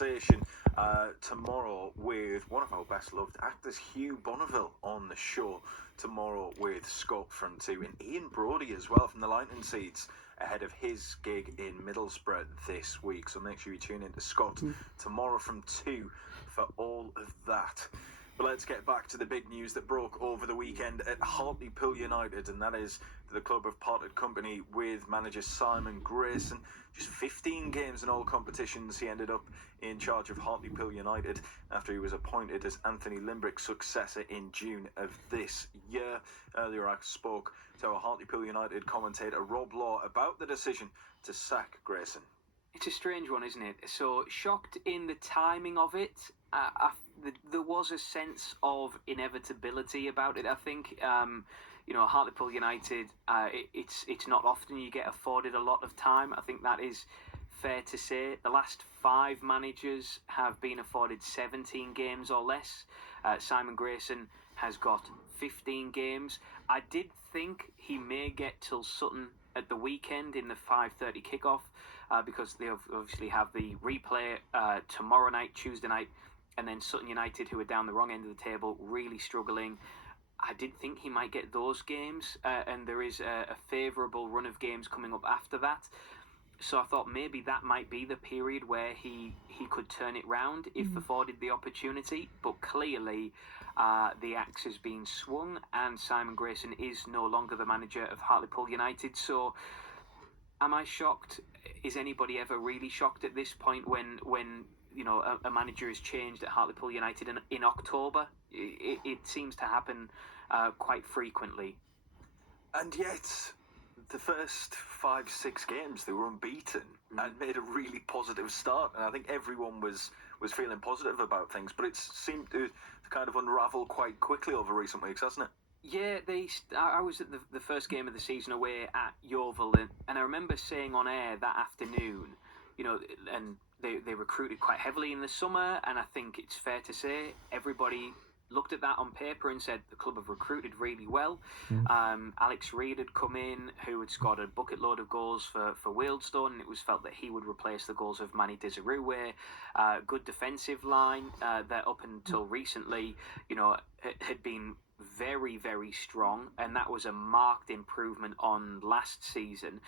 conversation tomorrow with one of our best loved actors, Hugh Bonneville, on the show tomorrow with Scott from 2 and Ian Brody as well from the Lightning Seeds ahead of his gig in Middlesbrough this week. So make sure you tune in to Scott tomorrow from 2 for all of that. But let's get back to the big news that broke over the weekend at Hartlepool United, and that is that the club have parted company with manager Simon Grayson. Just 15 games in all competitions, he ended up in charge of Hartlepool United after he was appointed as Anthony Limbrick's successor in June of this year. Earlier I spoke to our Hartlepool United commentator Rob Law about the decision to sack Grayson. It's a strange one, isn't it? So shocked in the timing of it. There was a sense of inevitability about it. I think, Hartlepool United, it's not often you get afforded a lot of time. I think that is fair to say. The last 5 managers have been afforded 17 games or less. Simon Grayson has got 15 games. I did think he may get till Sutton at the weekend in the 5:30 kickoff because they obviously have the replay tomorrow night, Tuesday night, and then Sutton United, who are down the wrong end of the table, really struggling. I did think he might get those games, and there is a favourable run of games coming up after that. So I thought maybe that might be the period where he could turn it round if afforded the opportunity. But clearly the axe has been swung and Simon Grayson is no longer the manager of Hartlepool United. So am I shocked? Is anybody ever really shocked at this point when a manager is changed at Hartlepool United in October? It seems to happen quite frequently. And yet, the first 5-6 games, they were unbeaten and made a really positive start. And I think everyone was feeling positive about things. But it seemed to kind of unravel quite quickly over recent weeks, hasn't it? Yeah, I was at the first game of the season away at Yeovil, and I remember saying on air that afternoon, and they recruited quite heavily in the summer, and I think it's fair to say everybody looked at that on paper and said the club have recruited really well. Alex Reid had come in, who had scored a bucket load of goals for Wealdstone, and it was felt that he would replace the goals of Manny Desirue. Good defensive line that up until recently, had been very, very strong, and that was a marked improvement on last season.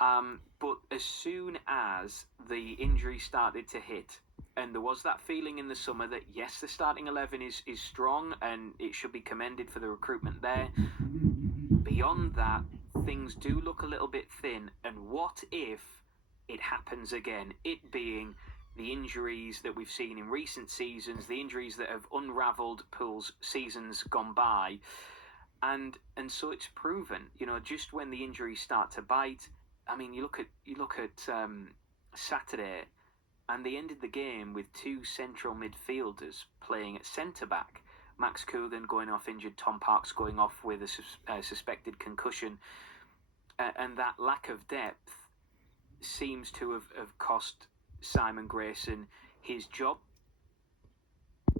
But as soon as the injury started to hit, and there was that feeling in the summer that yes, the starting 11 is strong and it should be commended for the recruitment there. Beyond that, things do look a little bit thin, and what if it happens again? It being the injuries that we've seen in recent seasons, the injuries that have unravelled Pool's seasons gone by, and so it's proven, just when the injuries start to bite. I mean, you look at Saturday, and they ended the game with 2 central midfielders playing at centre-back. Max Coogan going off injured, Tom Parks going off with a suspected concussion. And that lack of depth seems to have cost Simon Grayson his job.